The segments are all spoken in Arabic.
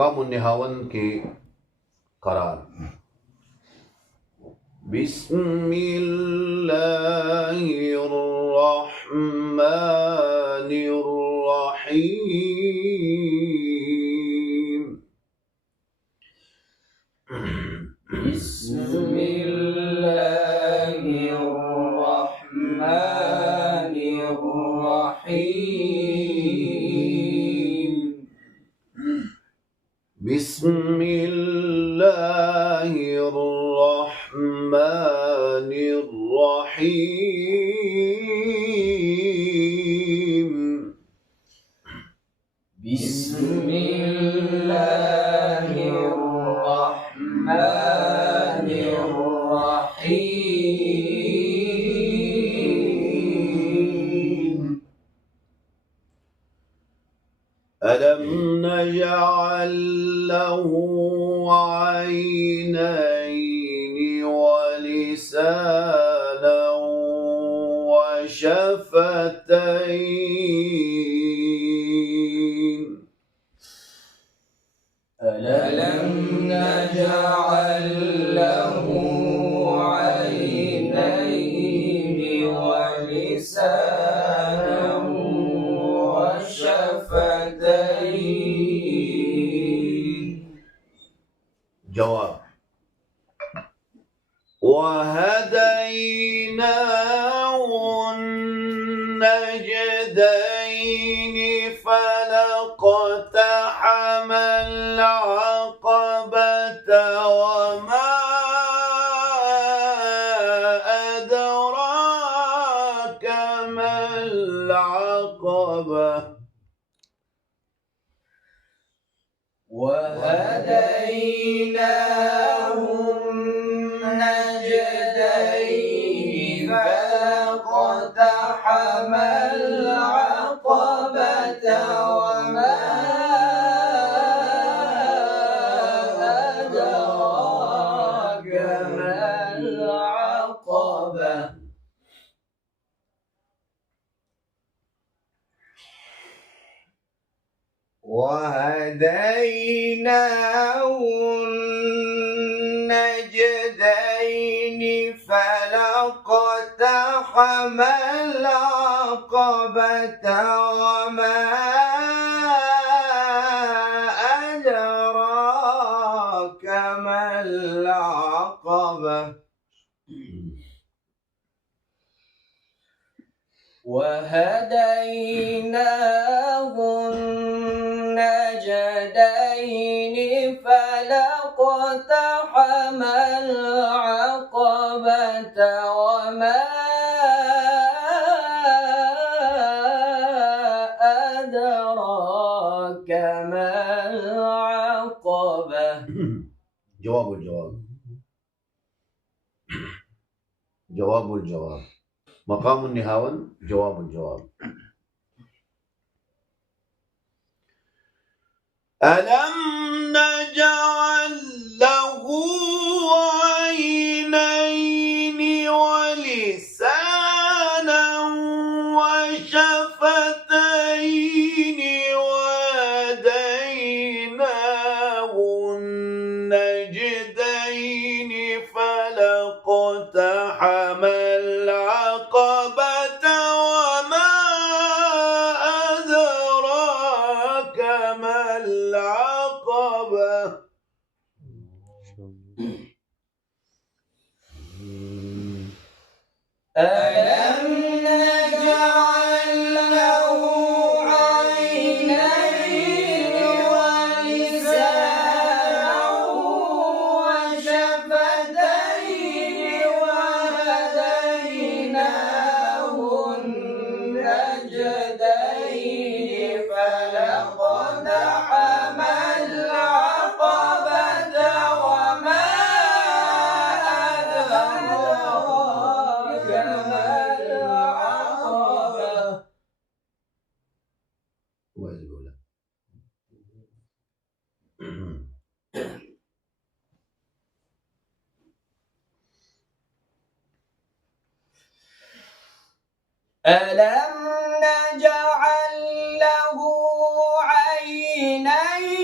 मकाम निहावन के करार। बिस्मिल्लाहिर्रहमानिर्रहीम। बिस्मिल्लाहिर्रहमानिर्रहीम। बिस्मिल्लाहिर्रहमानिर्रहीम। ألم نجعل له عينين ولسانا وشفتين؟ ألم نجعل له عينين ولسانا وشفتين؟ جواب: وهديناه النجدين فلاقتحم العقبة وما أدراك ما العقبة. وهديناه النجدين فلاقتحم العقبة وما أدراك ما العقبة. وهديناه النجدين فلاقتحم العقبة وما أدراك ما العقبة. وهديناه النجدين فلاقتحم العقبة وما أدراك ما العقبة. جواب الجواب. مقام النهاون جواب الجواب. ألم نجعل له عينين ولسانا وشفتين وهديناه النجدين فلاقتحم العقبة وما أدراك ما العقبة. ألم نجعل له عينين ولسانا وشفتين وهديناه النجدين فلاقتحم العقبة وما أدراك ما العقبة. ألم نجعل له عينين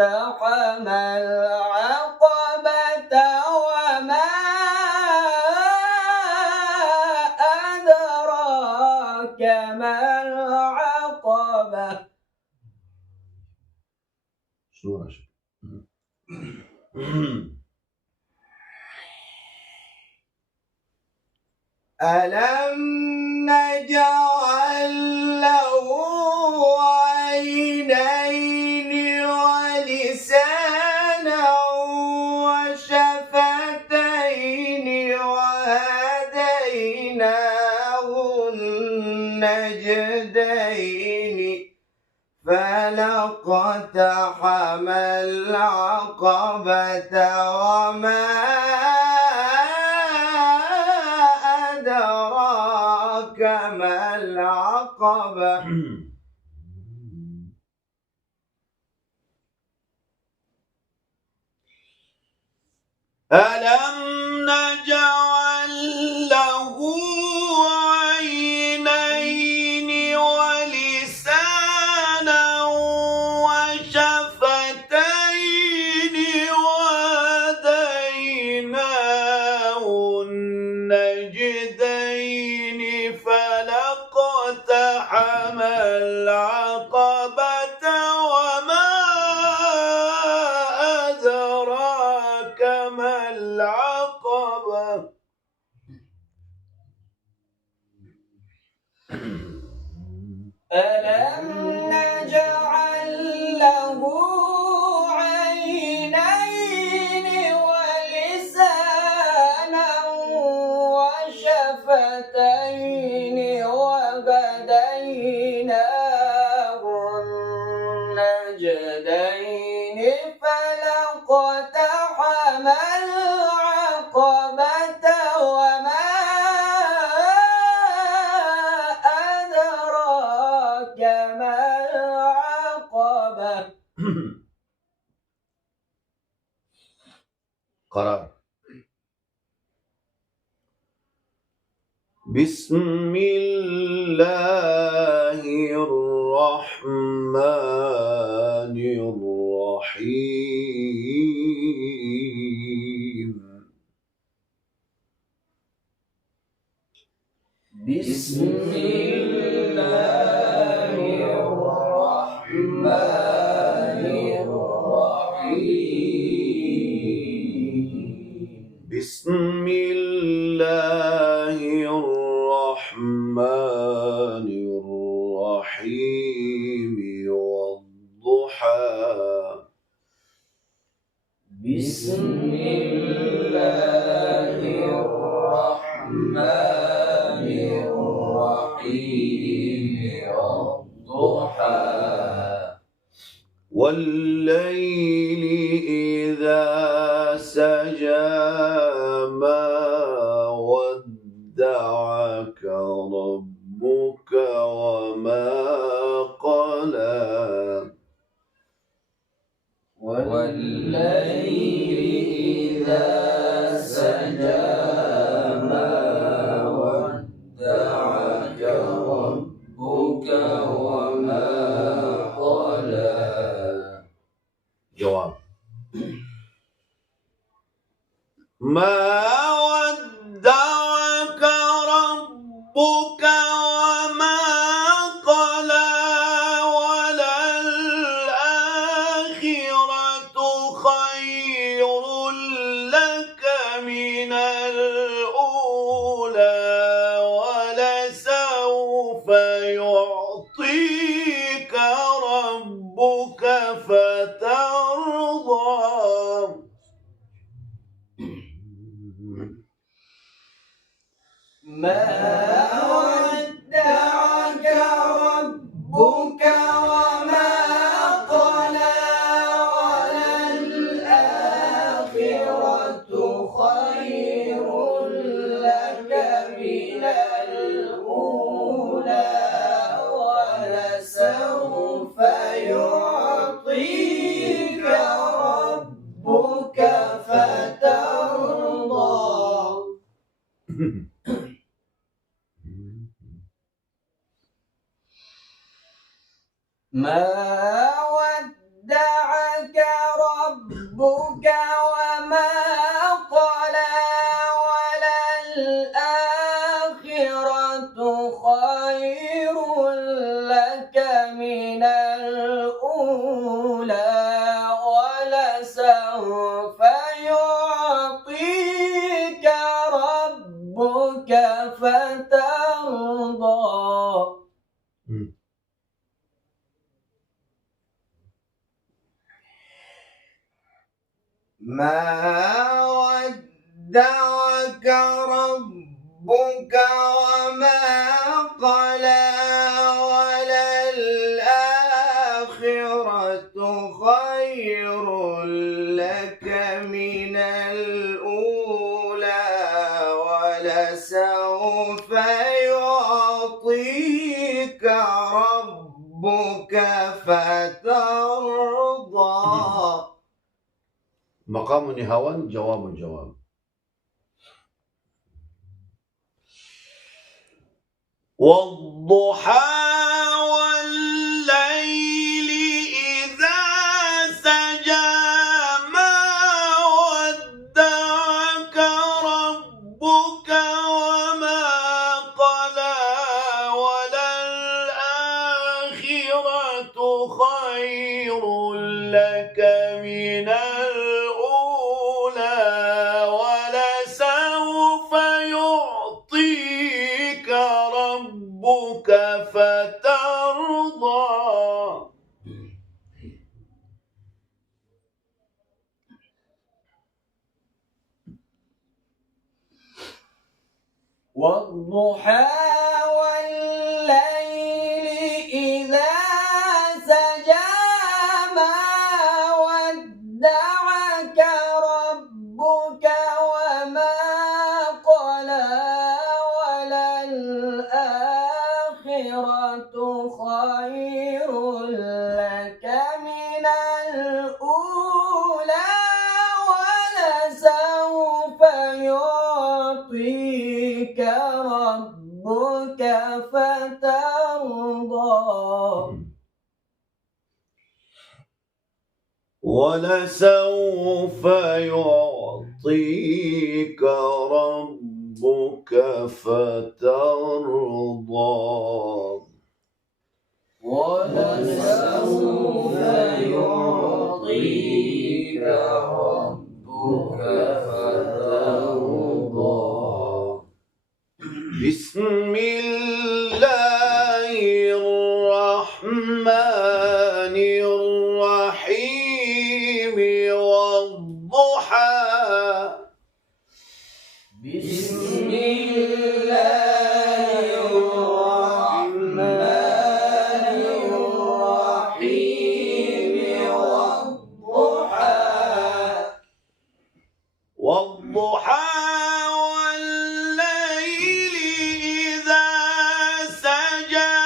اقتحم العقبة وما أدراك ما العقبة شلون أشوف؟ ألم نجعل له عينين ولسانا وشفتين وهديناه النجدين فلاقتحم العقبة وما أدراك ما العقبة ألم نجعل له عينين ولسانا وشفتين وهديناه النجدين فلاقتحم العقبة وما أدراك ما العقبة ألم نجعل له عينين ولسانا وشفتين وهديناه النجدين فلاقتحم العقبة وما أدراك ما العقبة قرار. بسم الله الرحمن الرحيم. بسم الله الرحمن الرحيم. بسم الله الرحمن الرحيم والضحى. بسم الله الرحمن الرحيم والضحى. والليل إذا سجى ما ودعك ربك وما قلى. والليل إذا سجى ما ودعك ربك وما قلى. جواب. ما ودعك ربك وما قلى وللآخرة خير لك من الأولى ولسوف يعطيك ربك فترضى. ربك وما قلى وللآخرة خير لك من الأولى ولسوف يعطيك ربك فترضى. ما ودعك ربك وما قلى وللآخرة خير لك من الأولى ولسوف يعطيك ربك فترضى. مقام نهاون جواب جواب. والضحى والليل إذا سجى ما ودعك ربك وما قلى وللآخرة خير لك من الأولى ولسوف يعطيك ربك فترضى. والضحى والليل إذا سجى ما ودعك ربك وما قلى وللآخرة خير لك من الأولى ولسوف يعطيك ربك فترضى. ولسوف يعطيك ربك فترضى. ولسوف يعطيك ربك فترضى. بسم الله الرحمن الرحيم والضحى. بسم الله الرحمن الرحيم والضحى. والضحى والليل إذا سجى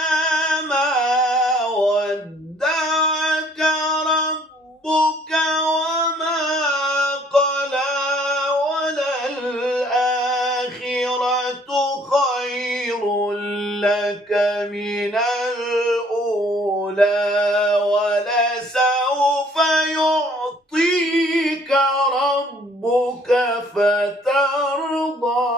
ما ودعك ربك وما قلى وللآخرة خير لك من الأولى ولسوف يعطيك ربك فترضى.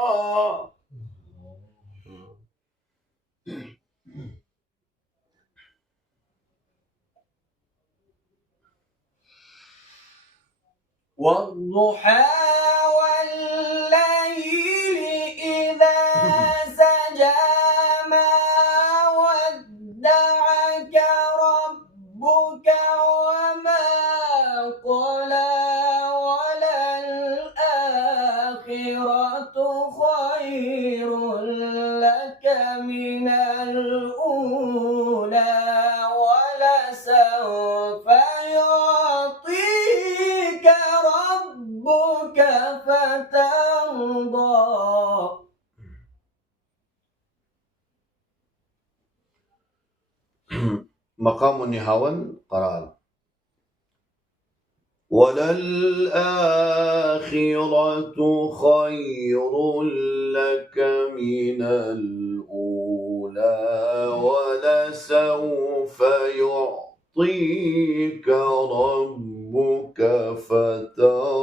والضحى والليل إذا سجى ما ودعك ربك وما قلى وللآخرة خير لك من الأولى ولسوف يعطيك ربك فترضى. مقام نهاون قرار. وللآخرة خير لك من الأولى ولسوف يعطيك ربك فترضى